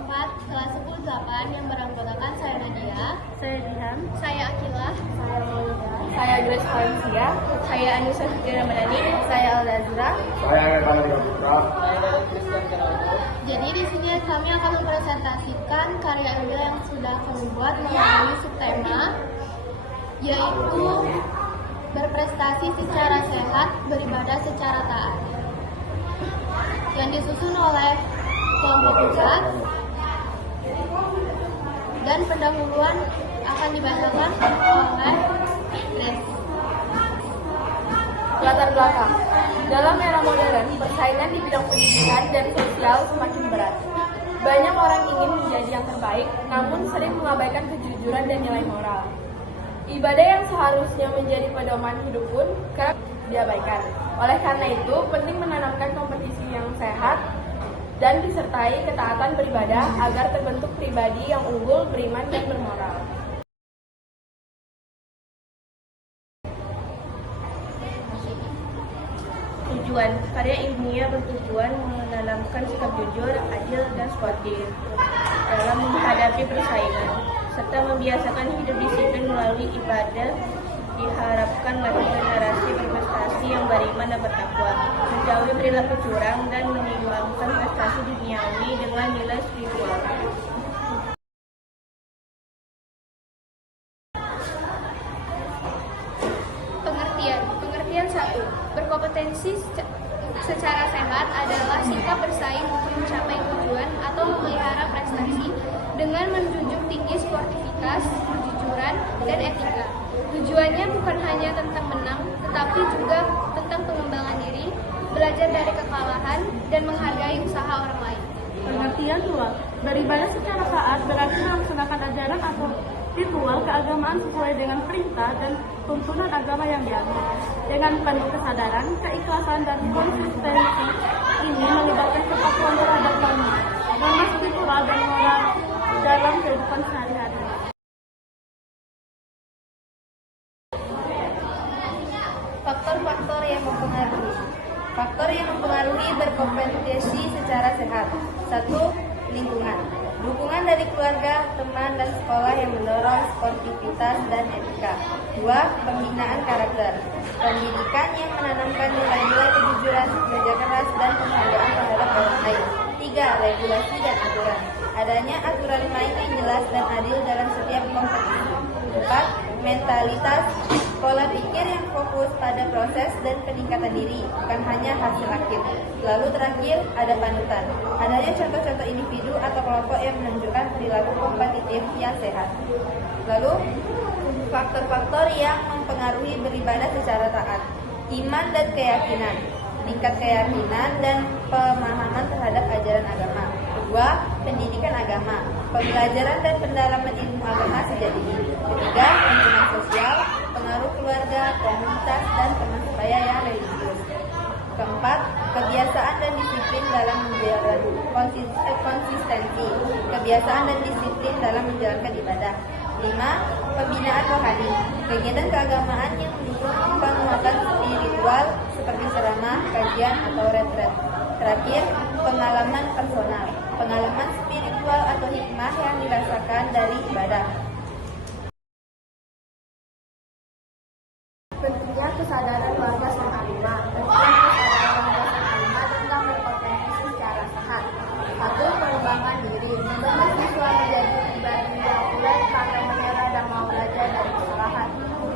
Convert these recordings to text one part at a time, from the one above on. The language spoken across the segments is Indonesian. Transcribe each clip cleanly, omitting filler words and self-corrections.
4 kelas 10-8 yang beranggotakan saya Nadia, Saya Dihan, saya Akilah, saya Maulida, Saya Grace Valencia, saya Anissa Fikri Ramadhani. saya Alda Azra. Saya Kamali Putra. Jadi di sini kami akan mempresentasikan karya ilmiah yang sudah kami buat melalui subtema, yaitu berprestasi secara sehat, beribadah secara taat, yang disusun oleh kelompok pusat, dan pendahuluan akan dibacakan oleh Grace. Latar belakang. Dalam era modern, persaingan di bidang pendidikan dan sosial semakin berat. Banyak orang ingin menjadi yang terbaik, namun sering mengabaikan kejujuran dan nilai moral. Ibadah yang seharusnya menjadi pedoman hidup pun kerap diabaikan. Oleh karena itu, penting menanamkan kompetisi yang sehat dan disertai ketaatan beribadah agar terbentuk pribadi yang unggul, beriman, dan bermoral. tujuan karya ilmiah bertujuan menanamkan sikap jujur, adil, dan sportif dalam menghadapi persaingan, serta membiasakan hidup disiplin melalui ibadah. Diharapkan lahir generasi berprestasi yang beriman dan bertakwa, menjauhi perilaku curang, dan menyeimbangkan prestasi duniawi dengan nilai spiritual. Pengertian 1. Berkompetensi secara sehat adalah sikap bersaing untuk mencapai tujuan atau memelihara prestasi dengan menjunjung tinggi sportivitas, kejujuran, dan etika. Tujuannya bukan hanya tentang menang, tetapi juga tentang pengembangan diri, belajar dari kekalahan, dan menghargai usaha orang lain. Pengertian 2. Beribadah secara taat berarti melaksanakan ajaran atau ritual keagamaan sesuai dengan perintah dan tuntunan agama yang dianut. Dengan penuh kesadaran, keikhlasan, dan konsistensi ini melibatkan kepatuhan terhadap norma spiritual dan moral dalam kehidupan sehari-hari. Faktor-faktor yang mempengaruhi. Faktor yang mempengaruhi berkompetensi secara sehat. 1. Lingkungan. Dukungan dari keluarga, teman, dan sekolah yang mendorong sportivitas dan etika. 2. Pembinaan karakter. Pendidikan yang menanamkan nilai-nilai kejujuran, kerja keras, dan penghargaan terhadap orang lain. 3. Regulasi dan aturan. Adanya aturan main yang jelas dan adil dalam setiap kompetisi. 4. Mentalitas. Pola pikir yang fokus pada proses dan peningkatan diri, bukan hanya hasil akhir. Lalu terakhir, ada panutan. Adanya contoh-contoh individu atau kelompok yang menunjukkan perilaku kompetitif yang sehat. Lalu, faktor-faktor yang mempengaruhi beribadah secara taat. Iman dan keyakinan. Tingkat keyakinan dan pemahaman terhadap ajaran agama. 2. Pendidikan agama. Pembelajaran dan pendalaman ilmu agama sejak dini. 3. Lingkungan sosial. Pengaruh keluarga, komunitas, dan teman sebaya yang religius. 4. Kebiasaan dan disiplin dalam menjalankan konsistensi. Kebiasaan dan disiplin dalam menjalankan ibadah. 5. Pembinaan rohani. Kegiatan keagamaan yang mendukung penguatan spiritual seperti ceramah, kajian, atau retret. Terakhir, pengalaman personal. Pengalaman spiritual atau hikmah yang dirasakan dari ibadah. Pentingnya kesadaran warga Sangalima. Tentang berkompetensi secara sehat. 1. Pengembangan diri. Membangun siswa menjadi pribadi yang kuat, pandai mengelak, dan mau belajar dari kesalahan.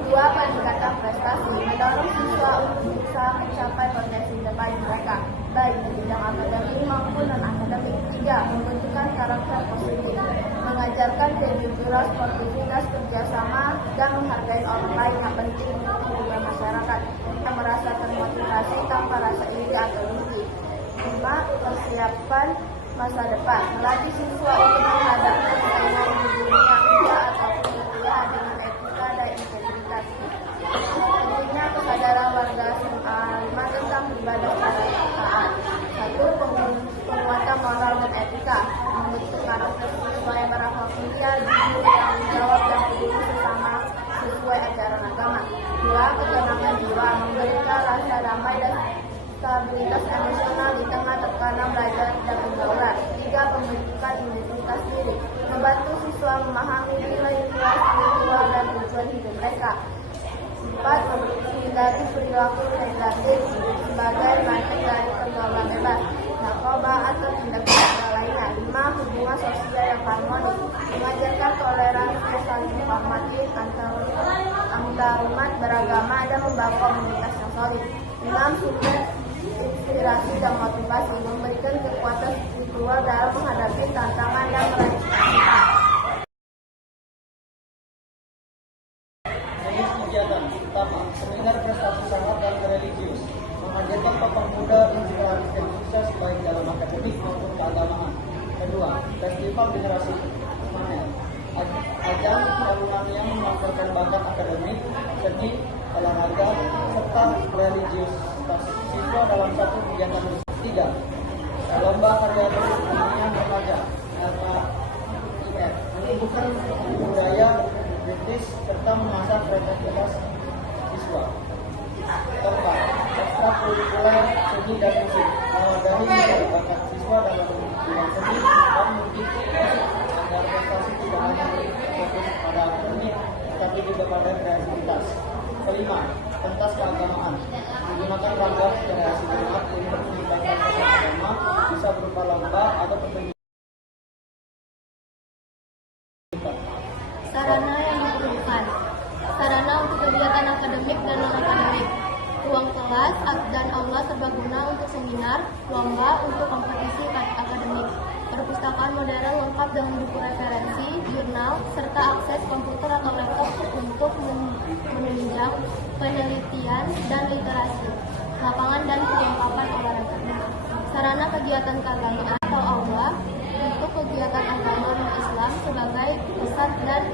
2. Peningkatan prestasi. Mendorong siswa untuk berusaha mencapai potensi terbaik mereka, baik di bidang akademik maupun non-akademik. 3. Membentukkan karakter positif. Mengajarkan kejujuran, sportivitas, kerjasama, dan menghargai orang lain yang penting untuk hubungan masyarakat. Yang merasa termotivasi tanpa rasa iri atau dengki. 5. Persiapan masa depan. Melatih siswa untuk menghadapi persaingan di dunia kerja ataupun kuliah dengan etika dan integritas. Pentingnya kesadaran warga Sangalima tentang beribadah secara taat. 1. Penguatan moral dan etika. Membentuk karakter siswa yang berakhlak mulia, jujur, bertanggung jawab, dan peduli sesama sesuai ajaran agama. 2. Ketenangan jiwa. Memberikan rasa damai dan stabilitas emosional di tengah tekanan belajar dan pergaulan. 3. Pembentukan menemukan identitas diri, membantu siswa memahami nilai-nilai spiritual dan tujuan hidup mereka. 4. Menghindari perilaku negatif sebagai bagian dari pergaulan bebas, narkoba atau tindak pidana lainnya. 5. Hubungan sosial yang harmonis, mengajarkan toleransi, saling menghormati antarumat beragama dan membangun komunitas yang solid. 6. Sumber inspirasi dan motivasi, memberikan kekuatan spiritual dalam menghadapi tantangan dan meraih cita-cita. Kegiatan pertama, seminar prestasi sehat dan religius, menghadirkan tokoh muda inspiratif yang sukses baik dalam akademik maupun keagamaan. Kedua, festival generasi panen, ajang pertarungan yang memanfaatkan bakat akademik, seni, olahraga, serta religius siswa dalam satu kegiatan. 3. Lomba karya ilmiah remaja (LKIR), menumbuhkan budaya British serta mengasah kreativitas siswa. 4. Ekstrakurikuler seni dan musik, mewadahi minat bakat siswa dalam bidang seni dan musik agar prestasi tidak hanya fokus pada akademik tetapi juga pada kreativitas. 5. Pentas keagamaan, menggunakan ragam generasi umat untuk meningkatkan agama, bisa berupa lomba atau pertunjukan. Sarana yang diperlukan. Sarana untuk kegiatan akademik dan non-akademik. Ruang kelas dan aula serbaguna untuk seminar, lomba untuk kompetisi akademik. Perpustakaan modern lengkap dengan buku referensi, jurnal, serta akses komputer atau laptop untuk menunjang penelitian dan literasi. Lapangan dan kelengkapan olahraga. Sarana kegiatan keagamaan atau aula untuk kegiatan agama non-Islam sebagai pusat dan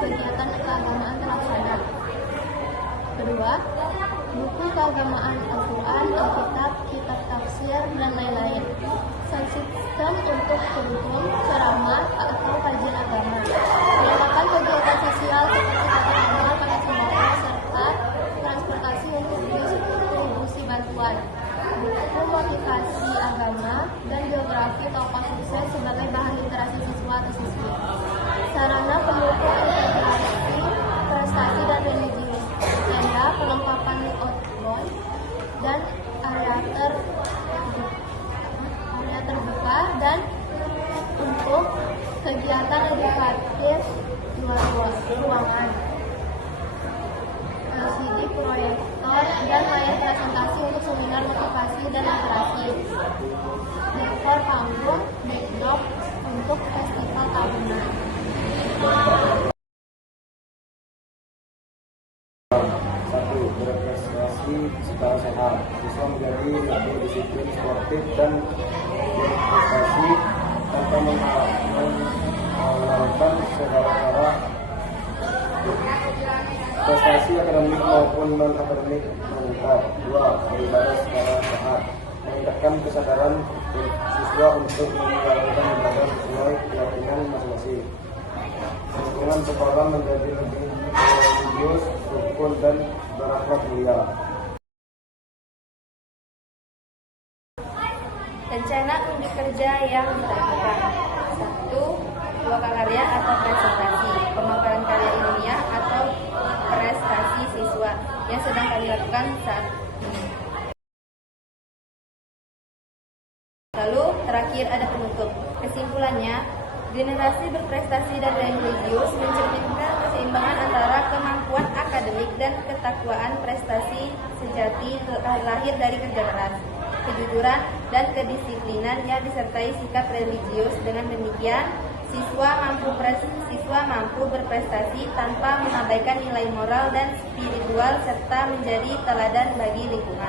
kegiatan keagamaan terlaksana. Kedua, buku keagamaan Al-Quran, Alkitab, kitab tafsir, dan lain-lain. Sistem untuk kurikulum, ceramah, atau kajian agama. Perlengkapan kegiatan sosial seperti tata amal, paket sembako, serta transportasi untuk distribusi bantuan. Buku motivasi agama dan biografi tokoh sukses sebagai bahan literasi siswa atau siswi. Sarana pendukung integrasi prestasi dan religius, tenda, perlengkapan outbound, dan area terbuka dan untuk kegiatan edukatif luar ruangan. LCD proyektor dan layar presentasi untuk seminar motivasi dan literasi. Dekor panggung, backdrop untuk festival tahunan. 1. Berprestasi secara sehat, siswa menjadi lebih disiplin sportif dan berprestasi tanpa melakukan segala cara prestasi akademik maupun non akademik meningkat. 2. Beribadah secara sehat, meningkatkan kesadaran siswa untuk menjalankan ibadah sesuai keyakinan masing-masing. Lingkungan sekolah menjadi lebih religius, rukun, dan berakhlak mulia. Rencana unjuk kerja yang ditentukan. 1. Dua karya atau presentasi, pemaparan karya ilmiah atau prestasi siswa yang sedang kami lakukan saat ini. Lalu terakhir ada penutup. Kesimpulannya, generasi berprestasi dan religius mencerminkan keseimbangan antara kemampuan akademik dan ketakwaan. Prestasi sejati lahir dari kerja keras, kejujuran, dan kedisiplinan yang disertai sikap religius. Dengan demikian, siswa mampu berprestasi tanpa mengabaikan nilai moral dan spiritual serta menjadi teladan bagi lingkungan.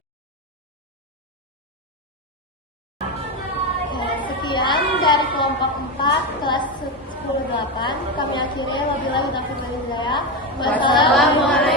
Sekian dari kelompok 4 kelas 10-8. Kami akhiri wabillahi taufiq wal hidayah. Wassalamualaikum